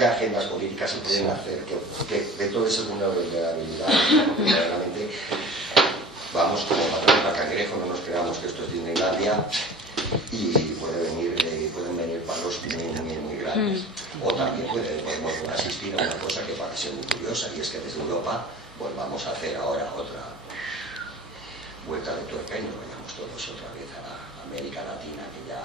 ¿Qué agendas políticas se pueden hacer? Que dentro de esa vulnerabilidad, verdaderamente, vamos como patrón para cangrejo, no nos creamos que esto es Disneylandia y pueden venir palos muy grandes. O también podemos asistir a una cosa que parece muy curiosa, y es que desde Europa pues vamos a hacer ahora otra vuelta de tuerca y nos vayamos todos otra vez a América Latina, que ya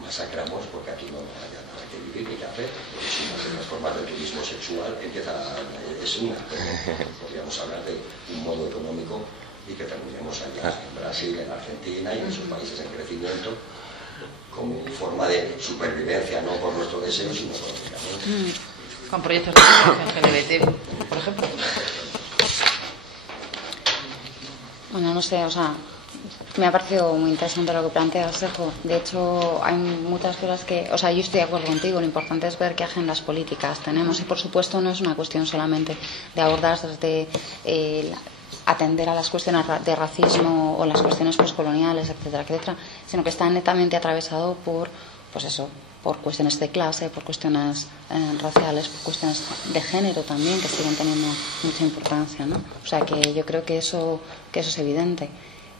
masacramos porque aquí no hay nada que vivir ni que hacer. Es una de las formas de turismo sexual es una, pero podríamos hablar de un modo económico y que terminemos allá en Brasil, en Argentina y en esos países en crecimiento como forma de supervivencia, no por nuestro deseo, sino económicamente. Con proyectos de LGBT, por ejemplo. Bueno, no sé, o sea, me ha parecido muy interesante lo que planteas, Sergio. De hecho, hay muchas cosas que... O sea, yo estoy de acuerdo contigo. Lo importante es ver qué agendas políticas tenemos. Y, por supuesto, no es una cuestión solamente de abordar desde atender a las cuestiones de racismo o las cuestiones postcoloniales, etcétera, etcétera, sino que está netamente atravesado por, pues eso, por cuestiones de clase, por cuestiones raciales, por cuestiones de género también, que siguen teniendo mucha importancia, ¿no? O sea, que yo creo que eso es evidente.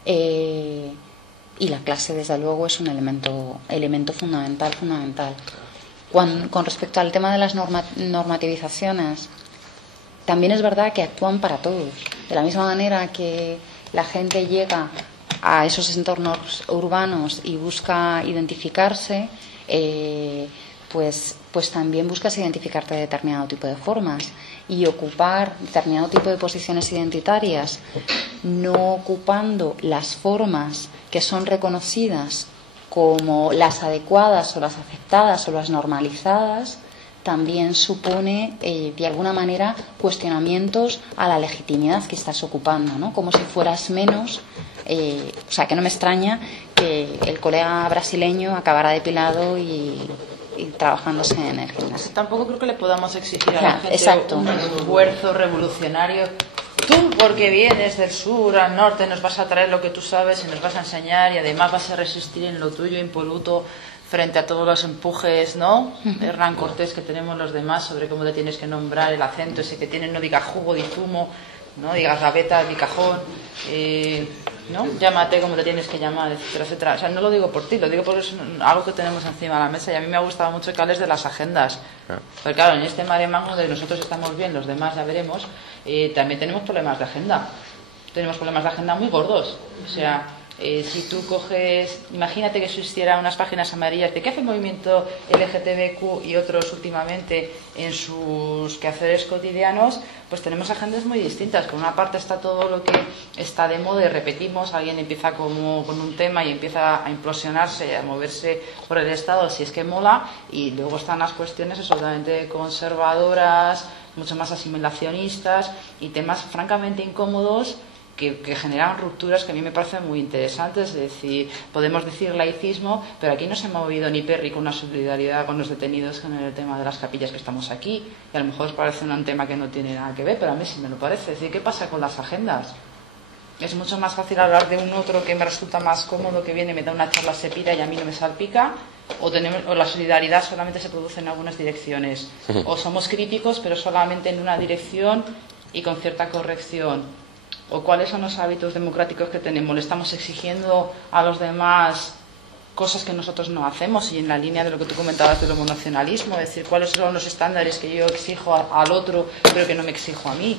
Y la clase, desde luego, es un elemento fundamental. Con respecto al tema de las normativizaciones, también es verdad que actúan para todos. De la misma manera que la gente llega a esos entornos urbanos y busca identificarse, pues también buscas identificarte de determinado tipo de formas y ocupar determinado tipo de posiciones identitarias, no ocupando las formas que son reconocidas como las adecuadas o las aceptadas o las normalizadas, también supone de alguna manera cuestionamientos a la legitimidad que estás ocupando, ¿no? Como si fueras menos. O sea, que no me extraña que el colega brasileño acabará depilado y trabajándose en el gimnasio. Tampoco creo que le podamos exigir a la gente un esfuerzo revolucionario. Tú, porque vienes del sur al norte, nos vas a traer lo que tú sabes y nos vas a enseñar, y además vas a resistir en lo tuyo impoluto frente a todos los empujes, ¿no? Hernán Cortés que tenemos los demás sobre cómo te tienes que nombrar, el acento ese que tienen, no digas jugo de zumo, no digas gaveta de cajón, ¿no? Llámate como te tienes que llamar, etcétera, etcétera. O sea, no lo digo por ti, lo digo porque es algo que tenemos encima de la mesa, y a mí me ha gustado mucho que hables de las agendas. Porque claro, en este maremango de nosotros estamos bien, los demás ya veremos, también tenemos problemas de agenda. Tenemos problemas de agenda muy gordos. O sea, si tú coges, imagínate que existieran unas páginas amarillas de qué hace el movimiento LGTBQ y otros últimamente en sus quehaceres cotidianos, pues tenemos agendas muy distintas. Por una parte está todo lo que está de moda y repetimos, alguien empieza como con un tema y empieza a implosionarse, a moverse por el Estado si es que mola, y luego están las cuestiones absolutamente conservadoras, mucho más asimilacionistas y temas francamente incómodos que generan rupturas que a mí me parecen muy interesantes. Es decir, podemos decir laicismo, pero aquí no se ha movido ni Perry con una solidaridad con los detenidos en el tema de las capillas que estamos aquí, y a lo mejor os parece un tema que no tiene nada que ver, pero a mí sí me lo parece. Es decir, ¿qué pasa con las agendas? Es mucho más fácil hablar de un otro que me resulta más cómodo, que viene, me da una charla, se pira y a mí no me salpica, o la solidaridad solamente se produce en algunas direcciones, o somos críticos pero solamente en una dirección y con cierta corrección. ¿O cuáles son los hábitos democráticos que tenemos? ¿Le estamos exigiendo a los demás cosas que nosotros no hacemos? Y en la línea de lo que tú comentabas del homonacionalismo, es decir, ¿cuáles son los estándares que yo exijo al otro pero que no me exijo a mí?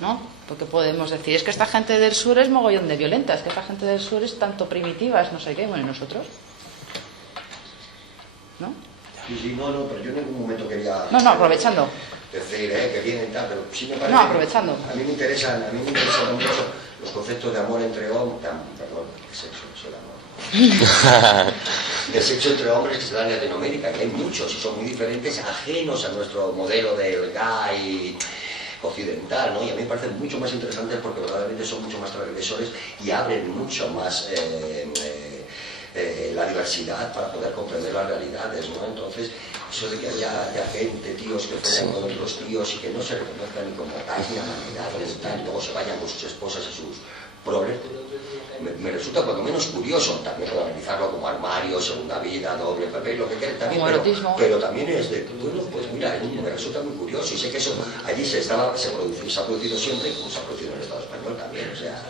¿No? Porque podemos decir, es que esta gente del sur es mogollón de violenta, es que esta gente del sur es tanto primitiva, es no sé qué. Bueno, ¿y nosotros? ¿No? Sí, no, pero yo en ningún momento quería... No, aprovechando. Decir, que vienen tal, pero sí me parece... No, aprovechando. A mí me interesan mucho los conceptos de amor entre hombres... Perdón, el sexo, el amor. De sexo entre hombres que se dan en Latinoamérica, que hay muchos y son muy diferentes, ajenos a nuestro modelo del gay occidental, ¿no? Y a mí me parecen mucho más interesantes porque verdaderamente son mucho más transgresores y abren mucho más la diversidad para poder comprender las realidades, ¿no? Entonces, eso de que haya gente, tíos que fueran con otros tíos y que no se reconozcan ni como tal, ni a manera, y luego se vayan con sus esposas y sus me resulta cuando menos curioso, también puedo analizarlo como armario, segunda vida, doble papel, lo que quieran también, pero también es de, bueno, pues mira, me resulta muy curioso, y sé que eso allí se ha producido siempre, como se ha producido en el Estado español también, o sea,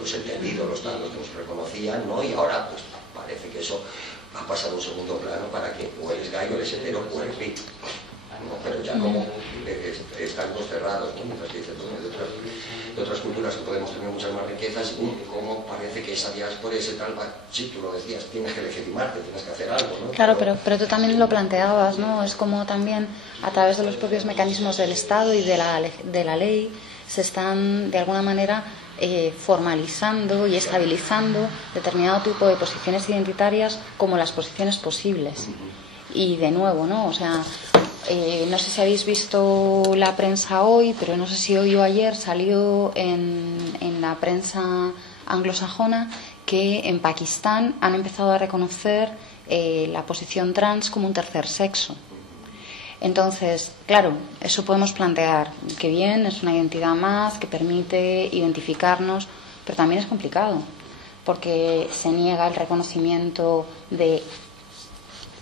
los entendidos, los tantos que nos reconocían, ¿no? Y ahora pues parece que eso ha pasado a un segundo plano para que o eres gay o eres hetero o eres bi, ¿no? Pero ya como están cerrados, ¿no? Mientras que dices, bueno, de otras culturas que podemos tener muchas más riquezas, como parece que esa diáspora, ese tal, sí, tú lo decías, tienes que legitimarte, tienes que hacer algo, ¿no? Claro, pero tú también lo planteabas, ¿no? Es como también a través de los propios mecanismos del Estado y de la ley se están de alguna manera formalizando y estabilizando determinado tipo de posiciones identitarias como las posiciones posibles. Y de nuevo, ¿no? O sea, no sé si habéis visto la prensa hoy, pero no sé si hoy o ayer salió en la prensa anglosajona que en Pakistán han empezado a reconocer la posición trans como un tercer sexo. Entonces, claro, eso podemos plantear que bien, es una identidad más que permite identificarnos, pero también es complicado porque se niega el reconocimiento de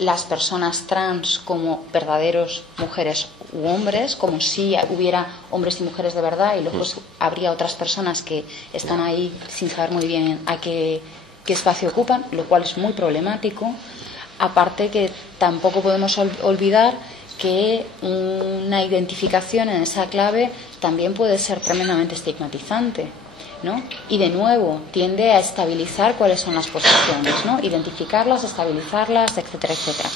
las personas trans como verdaderos mujeres u hombres, como si hubiera hombres y mujeres de verdad, y luego habría otras personas que están ahí sin saber muy bien a qué espacio ocupan, lo cual es muy problemático. Aparte que tampoco podemos olvidar que una identificación en esa clave también puede ser tremendamente estigmatizante, ¿no? Y de nuevo tiende a estabilizar cuáles son las posiciones, ¿no? Identificarlas, estabilizarlas, etcétera, etcétera.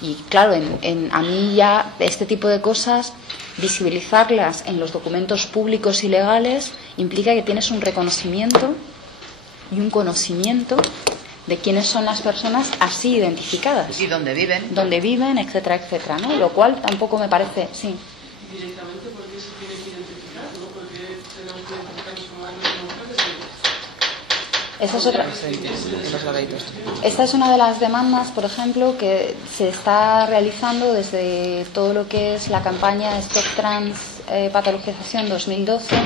Y claro, a mí ya este tipo de cosas, visibilizarlas en los documentos públicos y legales implica que tienes un reconocimiento y un conocimiento de quiénes son las personas así identificadas. Y dónde viven. Dónde viven, etcétera, etcétera, ¿no? Lo cual tampoco me parece, sí. Directamente, ¿por qué se tiene que identificar, no? ¿Por qué tenemos que identificarnos como hombres y mujeres? Esta es una de las demandas, por ejemplo, que se está realizando desde todo lo que es la campaña Stop Trans Patologización 2012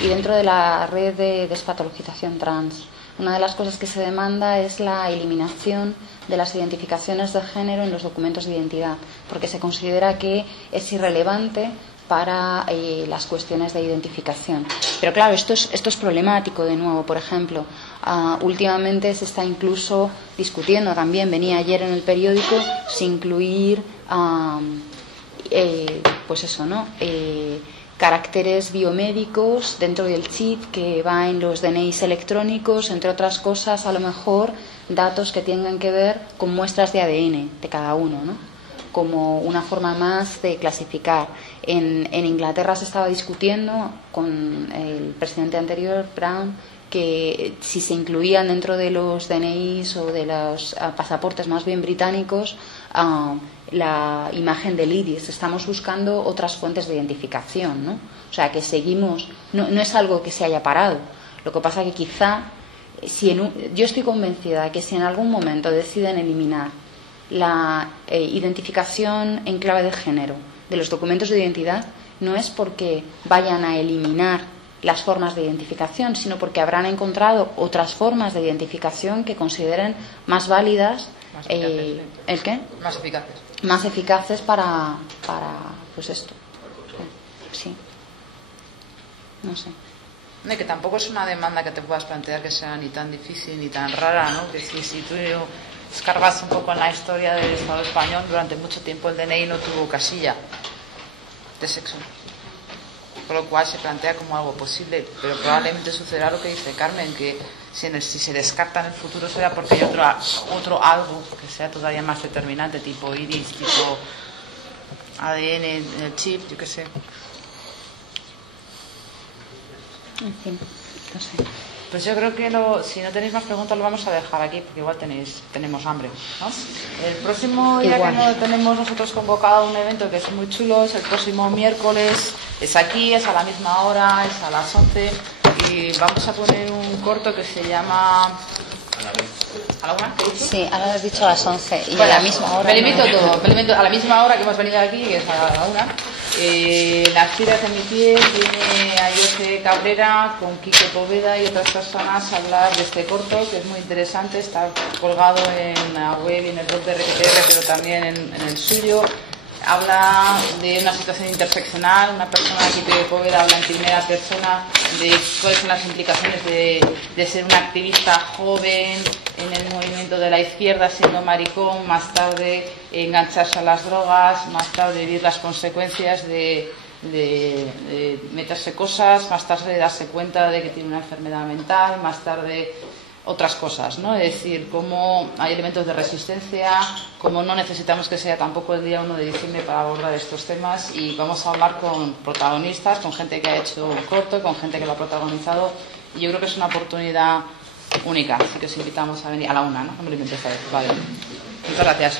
y dentro de la red de despatologización trans. Una de las cosas que se demanda es la eliminación de las identificaciones de género en los documentos de identidad, porque se considera que es irrelevante para las cuestiones de identificación. Pero claro, esto es problemático de nuevo. Por ejemplo, últimamente se está incluso discutiendo, también venía ayer en el periódico, si incluir pues eso, ¿no? Caracteres biomédicos dentro del chip que va en los DNIs electrónicos, entre otras cosas, a lo mejor datos que tengan que ver con muestras de ADN de cada uno, ¿no? Como una forma más de clasificar. En Inglaterra se estaba discutiendo con el presidente anterior, Brown, que si se incluían dentro de los DNIs o de los pasaportes más bien británicos la imagen del iris. Estamos buscando otras fuentes de identificación, ¿no? O sea, que seguimos, no es algo que se haya parado. Lo que pasa que quizá, yo estoy convencida de que si en algún momento deciden eliminar la identificación en clave de género de los documentos de identidad, no es porque vayan a eliminar las formas de identificación, sino porque habrán encontrado otras formas de identificación que consideren más válidas. Más eficaces, ¿El qué? Más eficaces. Más eficaces para pues esto. Sí. No sé. Y que tampoco es una demanda que te puedas plantear que sea ni tan difícil ni tan rara, ¿no? Que si tú escarbas un poco en la historia del Estado español, durante mucho tiempo el DNI no tuvo casilla de sexo, con lo cual se plantea como algo posible, pero probablemente sucederá lo que dice Carmen, que si se descarta en el futuro será porque hay otro algo que sea todavía más determinante, tipo iris, tipo ADN en el chip, yo qué sé. En fin, no sé. Pues yo creo que si no tenéis más preguntas lo vamos a dejar aquí, porque igual tenemos hambre, ¿no? El próximo día que no tenemos nosotros convocado un evento que es muy chulo, es el próximo miércoles, es aquí, es a la misma hora, es a las 11, y vamos a poner un corto que se llama ¿A la 1? Sí, ahora lo has dicho a las 11 y bueno, a la misma hora. Me limito a la misma hora que hemos venido aquí, que es a la 1. Las tiras de mi pie viene a José Cabrera con Quique Poveda y otras personas a hablar de este corto, que es muy interesante, está colgado en la web y en el blog de RQTR, pero también en el suyo. Habla de una situación interseccional, una persona, Quique Poveda, habla en primera persona de cuáles son las implicaciones de ser un activista joven en el movimiento de la izquierda, siendo maricón, más tarde engancharse a las drogas, más tarde vivir las consecuencias de meterse cosas, más tarde darse cuenta de que tiene una enfermedad mental, más tarde otras cosas, ¿no? Es decir, cómo hay elementos de resistencia, cómo no necesitamos que sea tampoco el día 1 de diciembre para abordar estos temas, y vamos a hablar con protagonistas, con gente que ha hecho un corto, con gente que lo ha protagonizado, y yo creo que es una oportunidad única, así que os invitamos a venir a la 1, ¿no? No me lo inventé esta vez. Vale. Muchas gracias.